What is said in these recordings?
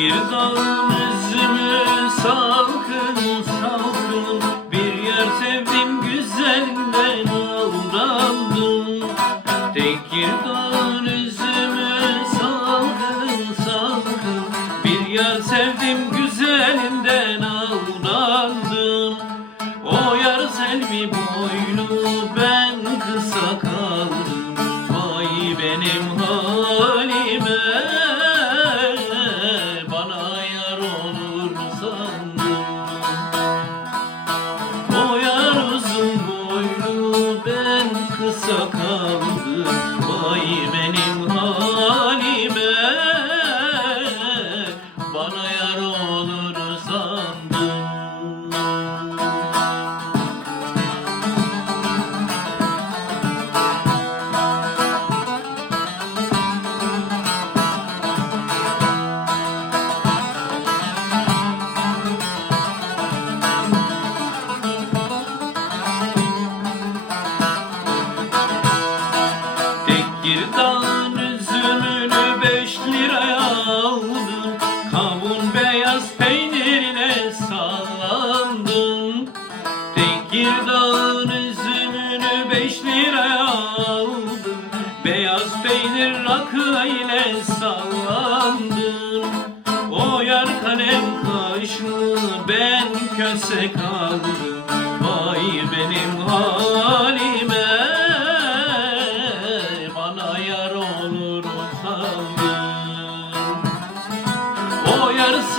Tekirdağın üzümü saldım saldım Bir yar sevdim güzelinden aldandım. O yar selvi boylu ben kısa kaldım. Vay benim halim olur sandım beş liraya aldım. Kavun beyaz peynirine sallandım. Tekirdağ'ın üzümünü beş liraya aldım. Beyaz peynir rakı ile sallandım. O yar kalem kaşlı ben köse kaldım Vay benim halime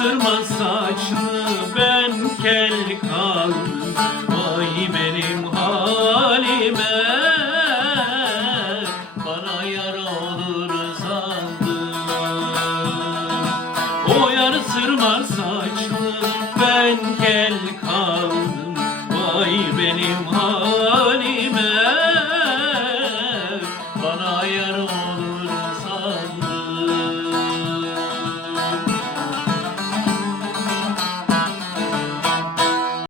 Bastırma saçını ben kel kaldım. Vay benim halime Bana yar olur sandım. O yar sırma saçını ben kel kaldım. Vay benim halime Bana yar olur